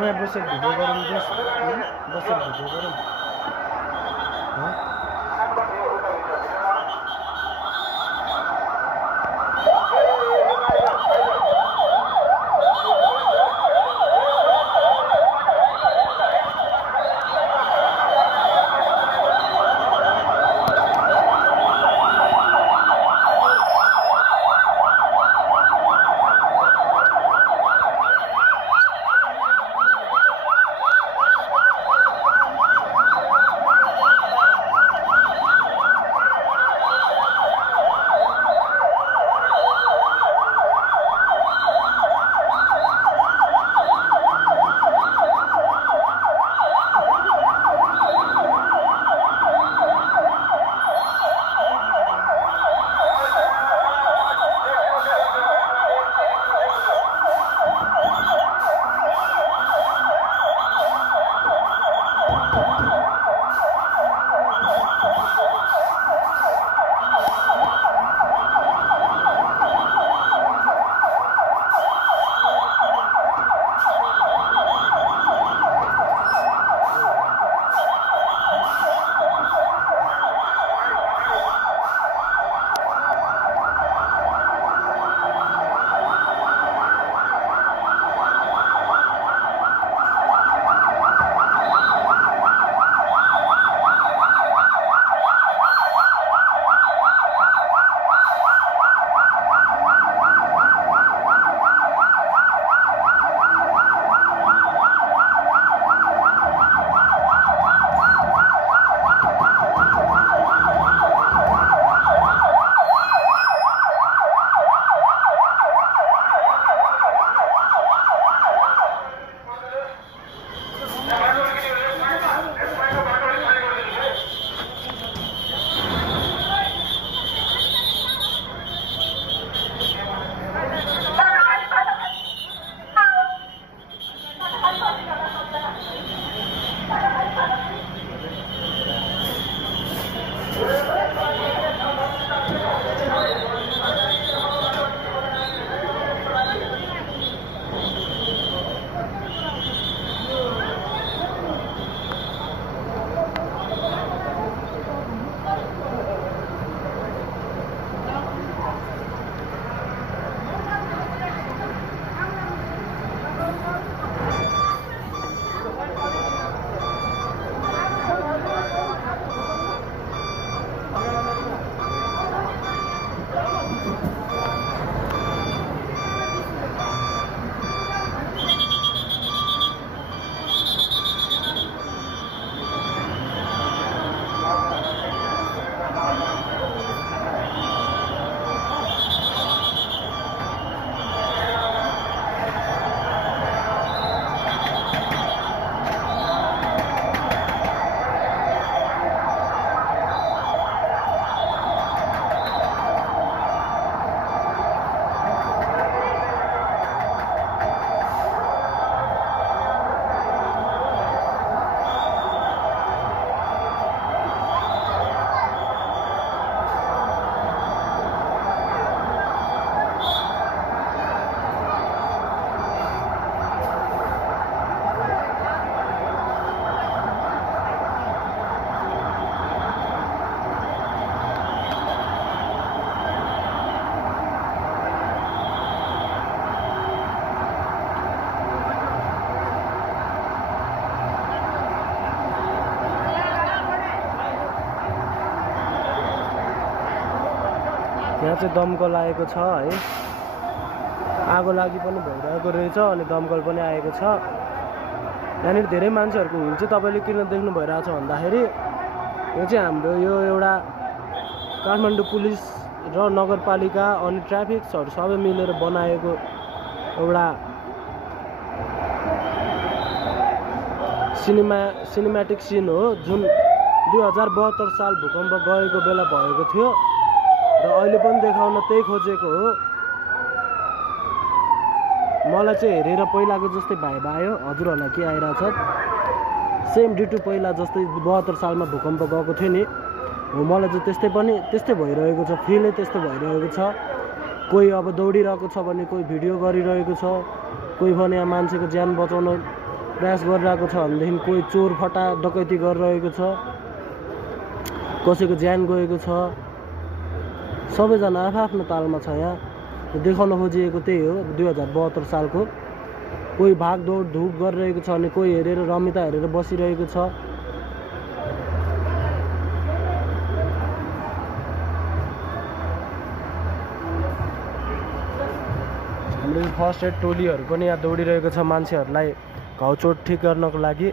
यहाँ बसेर भिडियो गरौँ बसेर भिडियो गरौँ यहाँ चाहिँ दमकल आएको छ है। आगो लागि पनि भइरहेको रहेछ अनि दमकल पनि आएको छ। यहाँनिर धेरै मान्छेहरूको हिल चाहिँ तपाईँले किन देख्नु भइरहेछ भन्दाखेरि यो चाहिँ हाम्रो यो एउटा काठमाडौँ पुलिस र नगरपालिका अनि ट्राफिक्सहरू सबै मिलेर बनाएको एउटा सिनेमेटिक सिन हो, जुन 2072 साल भूकम्प गएको बेला भएको थियो र अहिले पनि देखाउन त्यही खोजेको हो। मलाई चाहिँ हेरेर पहिलाको जस्तै भाइब आयो। हजुरहरूलाई के आइरहेछ? सेम डिटु पहिला जस्तै 72 सालमा भूकम्प गएको थियो नि हो, मलाई चाहिँ त्यस्तै भइरहेको छ, फिलै त्यस्तो भइरहेको छ। कोही अब दौडिरहेको छ भने कोही भिडियो गरिरहेको छ, कोही भने यहाँ मान्छेको ज्यान बचाउन प्रयास गरिरहेको छ भनेदेखि कोही चोर फटा डकैती गरिरहेको छ, कसैको ज्यान गएको छ। सबैजना आफ्नो तालमा छ। यहाँ देखाउन खोजिएको त्यही हो 2072 सालको। कोही भागदौड धुप गरिरहेको छ भने कोही हेरेर रमिता हेरेर बसिरहेको छ। हाम्रो फर्स्ट एड टोलीहरू पनि यहाँ दौडिरहेको छ मान्छेहरूलाई घाउचोट ठिक गर्नको लागि।